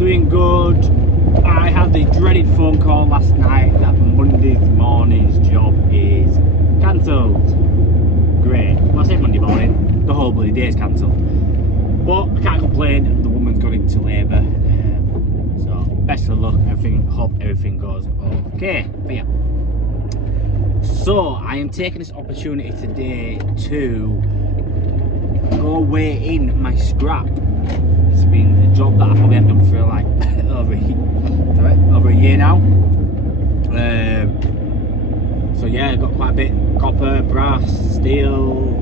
doing good. I had the dreaded phone call last night that Monday morning's job is cancelled. Great. Well, I say Monday morning, the whole bloody day is cancelled. But I can't complain, the woman's gone into labour. So, best of luck, hope everything goes okay. But yeah. So, I am taking this opportunity today to go weigh in my scrap. It's been a job that I probably haven't done for like over a year now. So yeah, I've got quite a bit: copper, brass, steel,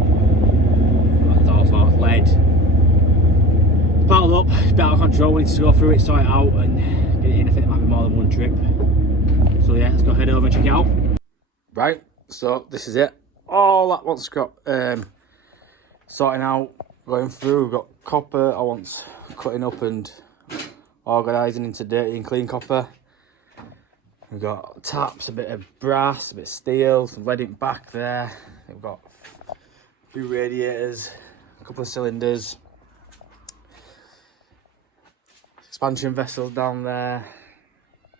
all sorts, lead. It's piled up, it's a bit out of control. We need to go through it, sort it out, and get it in. I think it might be more than one trip. So yeah, let's go head over and check it out. Right, so this is it. All that one's got sorting out, going through. We've got copper I want cutting up and organising into dirty and clean copper. We've got taps, a bit of brass, a bit of steel, some lead in back there. We've got a few radiators, a couple of cylinders, expansion vessels down there,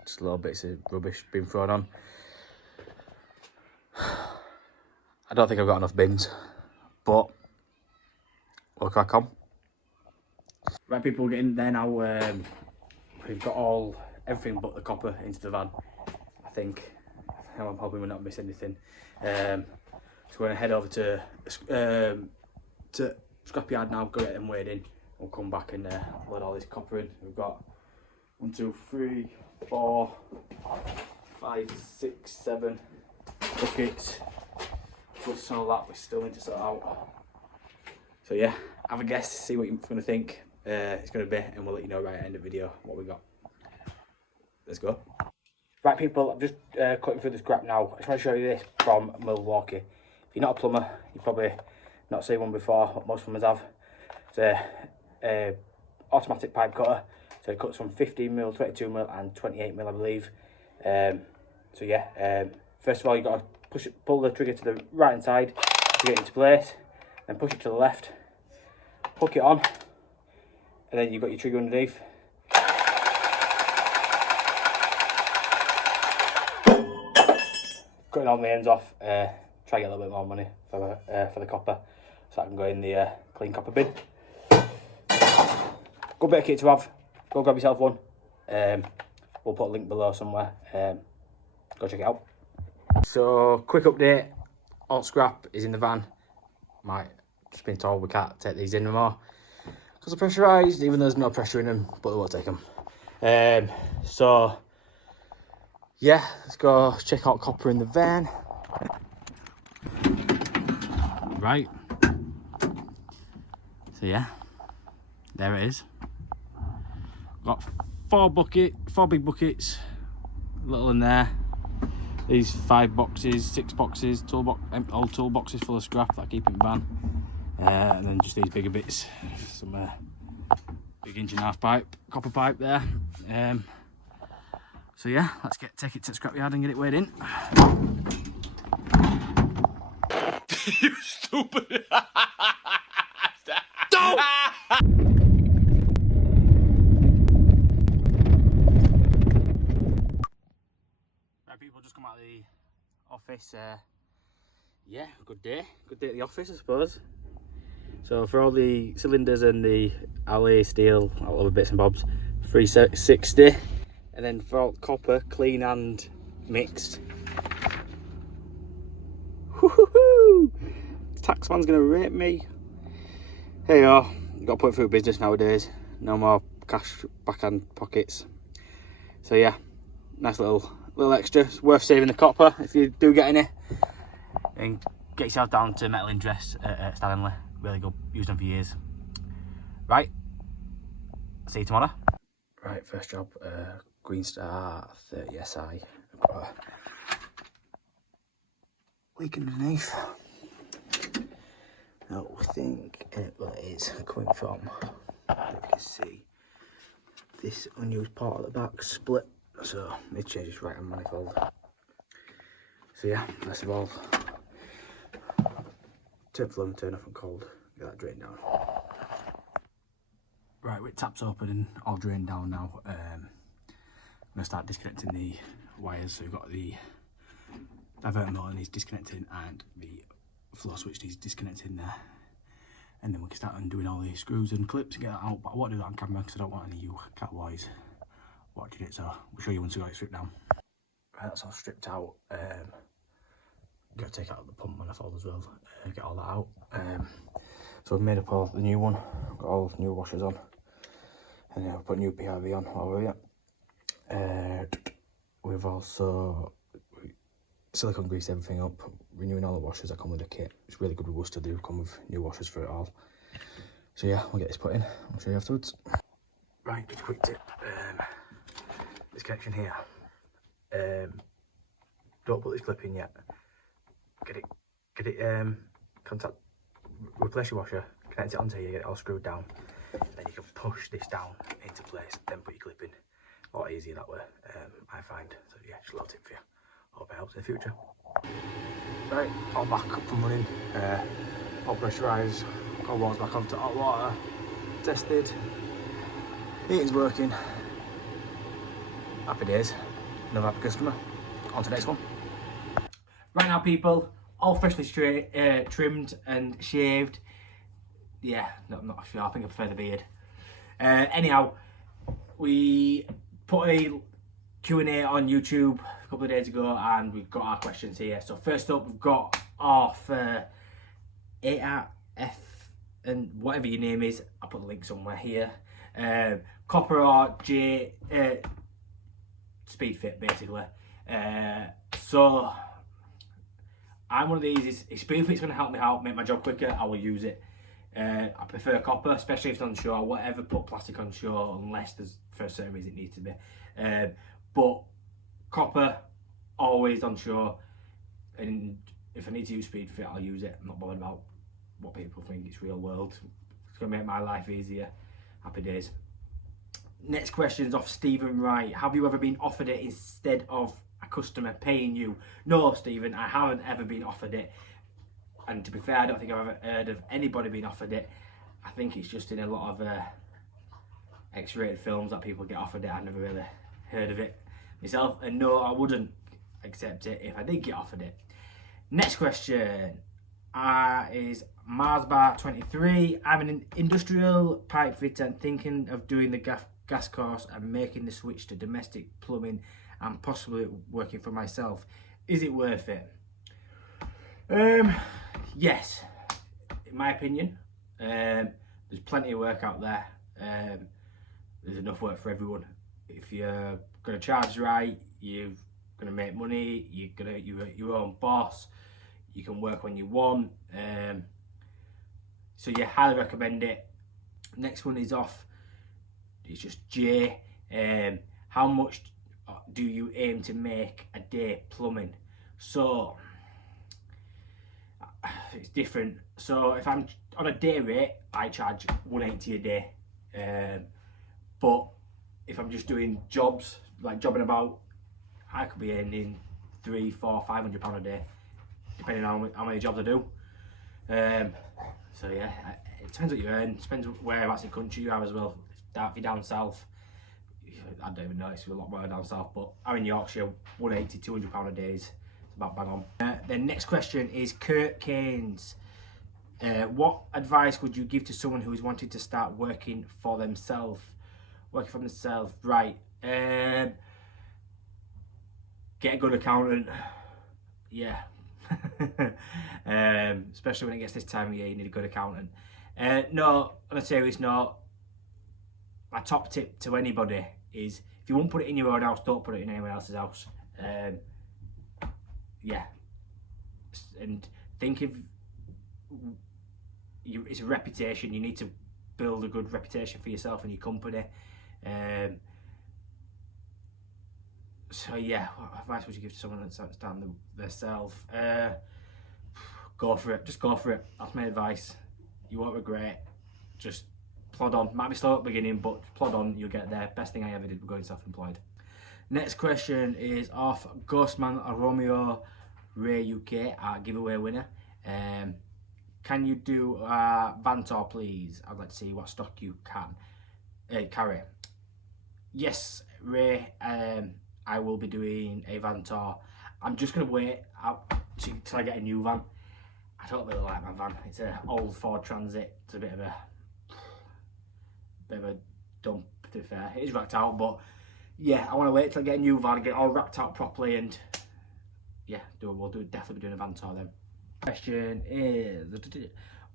just little bits of rubbish being thrown on. I don't think I've got enough bins, but we'll crack on. Right, people, getting there now. We've got everything but the copper into the van. I think I'm hoping we'll not miss anything. So we're gonna head over to scrapyard now, go get them weighed in. We'll come back and load all this copper in. We've got 1, 2, 3, 4, 5, 6, 7 buckets. Plus all that we still need to sort out. So yeah, have a guess, see what you're gonna think it's gonna be, and we'll let you know right at the end of the video what we got. Let's go. Right, people, I'm just cutting through the scrap now. I just want to show you this from Milwaukee. If you're not a plumber, you've probably not seen one before, but most plumbers have. It's a automatic pipe cutter. So it cuts from 15mm, 22mm and 28mm, I believe. So yeah, first of all, you've got to pull the trigger to the right hand side to get it into place. Then push it to the left, hook it on, and then you've got your trigger underneath. Cutting all the ends off, try to get a little bit more money for the copper, so I can go in the clean copper bin. Good bit of kit to have, go grab yourself one. We'll put a link below somewhere, go check it out. So, quick update, all scrap is in the van. Just been told we can't take these in anymore because they're pressurised, even though there's no pressure in them, but we won't take them. So yeah, let's go check out copper in the van. Right, so yeah, there it is. Got 4 big buckets, a little in there. These 5 boxes, 6 boxes, old toolboxes full of scrap that I keep in the van. And then just these bigger bits, some big 1.5-inch pipe, copper pipe there. So yeah, let's take it to the scrapyard and get it weighed in. You stupid! Don't! Right, people, just come out of the office. Yeah, good day at the office, I suppose. So for all the cylinders and the alloy steel, all other bits and bobs, 360. And then for all copper, clean and mixed. Woohoo! Taxman's gonna rate me. Hey yo, you gotta put it through business nowadays. No more cash backhand pockets. So yeah, nice little extra. It's worth saving the copper if you do get any. And get yourself down to metal interest at Stanley. Really good, used them for years. Right, see you tomorrow. Right, first job, Green Star 30 SI. I've got a leak underneath. Now I think it is coming from, you can see, this unused part at the back split. So it changes right hand manifold. So yeah, first of all, turn flame, turn off and cold, get that drain down. Right, with taps open and all drained down now, I'm going to start disconnecting the wires. So we've got the diverter motor needs disconnecting and the flow switch needs disconnecting there. And then we can start undoing all the screws and clips and get that out. But I won't do that on camera because I don't want any of you cowboys watching it. So we'll show you once we got it stripped down. Right, that's all stripped out. Got to take out the pump manifold as well, get all that out. So we've made up all the new one, got all new washers on, and then we've put new PRV on over here. We've also silicone greased everything up, renewing all the washers that come with the kit. It's really good with Worcester, they come with new washers for it all. So yeah, we'll get this put in, I'll show you afterwards. Right, just a quick tip, this connection here, don't put this clip in yet. Get it replace your washer, connect it onto here, get it all screwed down, then you can push this down into place, then put your clip in. A lot easier that way, I find. So yeah, just a little tip for you. Hope it helps in the future. Right, all back up and running, all pressurised, cold water's back onto hot water, tested, heating's working. Happy days, another happy customer. On to the next one. Right now people, all freshly trimmed and shaved. Yeah, no, I'm not sure, I think I prefer the beard. Anyhow, we put a Q&A on YouTube a couple of days ago and we've got our questions here. So first up we've got off ARF and whatever your name is, I'll put the link somewhere here. Copper or J speed fit basically. So I'm one of these, if speed fit's going to help me out, make my job quicker, I will use it. I prefer copper, especially if it's on shore, whatever, put plastic on shore, unless there's for a certain reason it needs to be. But copper, always on shore, and if I need to use speed fit, I'll use it. I'm not bothered about what people think, it's real world. It's going to make my life easier. Happy days. Next question is off Stephen Wright. Have you ever been offered it instead of a customer paying you? No, Stephen, I haven't ever been offered it. And to be fair, I don't think I've ever heard of anybody being offered it. I think it's just in a lot of X-rated films that people get offered it. I've never really heard of it myself. And no, I wouldn't accept it if I did get offered it. Next question is Marsbar23. I'm an industrial pipe fitter and thinking of doing the gas course and making the switch to domestic plumbing and possibly working for myself. Is it worth it? Yes, in my opinion. There's plenty of work out there. There's enough work for everyone. If you're going to charge right, you're going to make money, you're your own boss, you can work when you want. So yeah, highly recommend it. Next one is off, it's just Jay. How much do you aim to make a day plumbing? So it's different. So if I'm on a day rate, I charge 180 a day. But if I'm just doing jobs, like jobbing about, I could be earning £300, £400, £500 a day, depending on how many jobs I do. So yeah, it depends what you earn. It depends whereabouts in the country you are as well. If you're down south, I don't even know, it's a lot more down south, but I'm in Yorkshire, 180, £200 a day is about bang on. The next question is Kurt Keynes. What advice would you give to someone who is wanting to start working for themselves? Right. Get a good accountant. Yeah. Especially when it gets this time of year, you need a good accountant. No, on a serious note, my top tip to anybody is if you won't put it in your own house, don't put it in anyone else's house. Yeah, and think of you, it's a reputation. You need to build a good reputation for yourself and your company. So yeah, what advice would you give to someone that's starting themselves? Go for it, just go for it. That's my advice. You won't regret. Just plod on. Might be slow at the beginning, but plod on, you'll get there. Best thing I ever did was going self-employed. Next question is off Ghostman Romeo Ray UK, our giveaway winner. Can you do Vantor please? I'd like to see what stock you can. Carrie. Yes, Ray, I will be doing a van tour. I'm just going to wait till I get a new van. I don't really like my van. It's an old Ford Transit. It's a bit of a dump, to be fair. It is racked out, but yeah, I want to wait till I get a new van, get it all racked out properly, and yeah, we'll definitely be doing a van tour then. Question is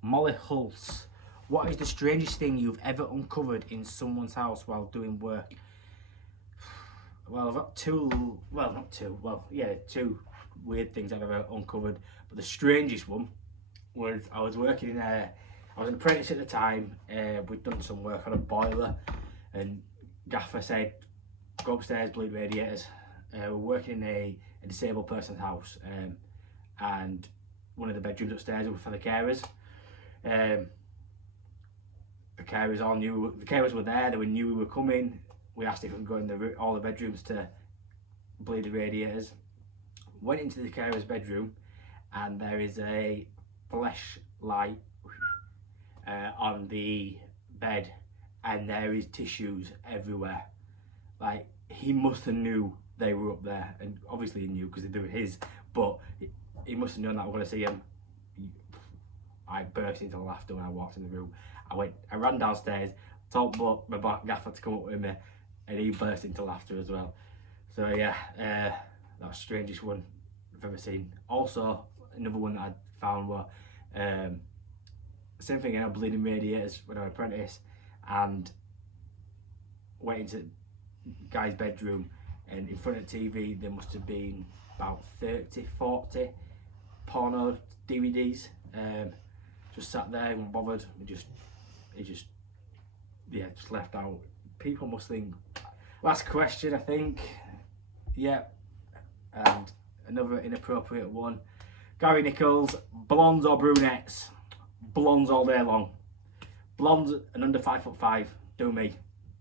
Molly Hulse. What is the strangest thing you've ever uncovered in someone's house while doing work? Well, I've got two weird things I've ever uncovered. But the strangest one was I was an apprentice at the time. We'd done some work on a boiler, and Gaffer said, go upstairs, bleed radiators. We're working in a disabled person's house, and one of the bedrooms upstairs were for the carers. The carers all knew, the carers were there, they knew we were coming. We asked if we could go in all the bedrooms to bleed the radiators. Went into the carer's bedroom, and there is a flashlight on the bed, and there is tissues everywhere. Like, he must have knew they were up there, and obviously he knew because they were his, but he must have known that I was going to see him. I burst into laughter when I walked in the room. I ran downstairs, told my gaffer to come up with me, and he burst into laughter as well. So yeah, that was the strangest one I've ever seen. Also, another one that I found were same thing, bleeding radiators when I was an apprentice, and went into the guy's bedroom, and in front of the TV there must have been about 30-40 porno DVDs. Just sat there, and bothered. He just left out. People must think. Last question, I think. Yeah, and another inappropriate one. Gary Nichols, blondes or brunettes? Blondes all day long. Blondes and under 5'5", do me.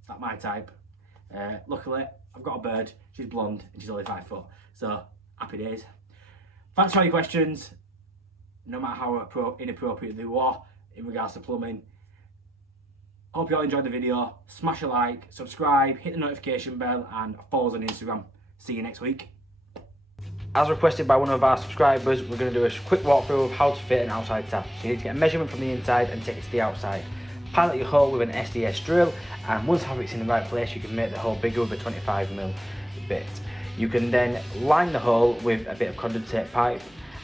That's my type. Luckily, I've got a bird. She's blonde and she's only 5 foot. So happy days. Thanks for all your questions. No matter how inappropriate they were in regards to plumbing. Hope you all enjoyed the video. Smash a like, subscribe, hit the notification bell, and follow us on Instagram. See you next week. As requested by one of our subscribers, we're going to do a quick walkthrough of how to fit an outside tap. So you need to get a measurement from the inside and take it to the outside. Pilot your hole with an SDS drill, and once it's in the right place, you can make the hole bigger with a 25mm bit. You can then line the hole with a bit of condensate pipe,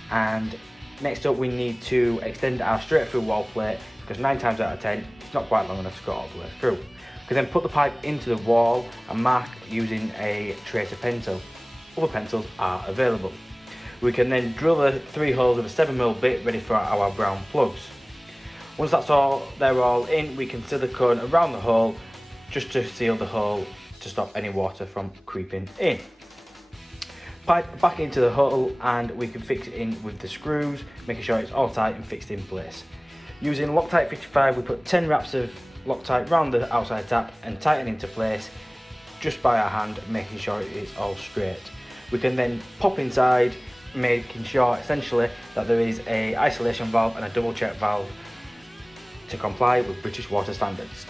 and next up we need to extend our straight through wall plate, because 9 times out of 10 it's not quite long enough to go all the way through. We can then put the pipe into the wall and mark using a tracer pencil. Other pencils are available. We can then drill the 3 holes with a 7mm bit ready for our brown plugs. Once they're all in, we can silicone around the hole just to seal the hole to stop any water from creeping in. Pipe back into the hole, and we can fix it in with the screws, making sure it's all tight and fixed in place. Using Loctite 55, we put 10 wraps of Loctite around the outside tap and tighten into place just by our hand, making sure it's all straight. We can then pop inside, making sure essentially that there is an isolation valve and a double check valve to comply with British water standards.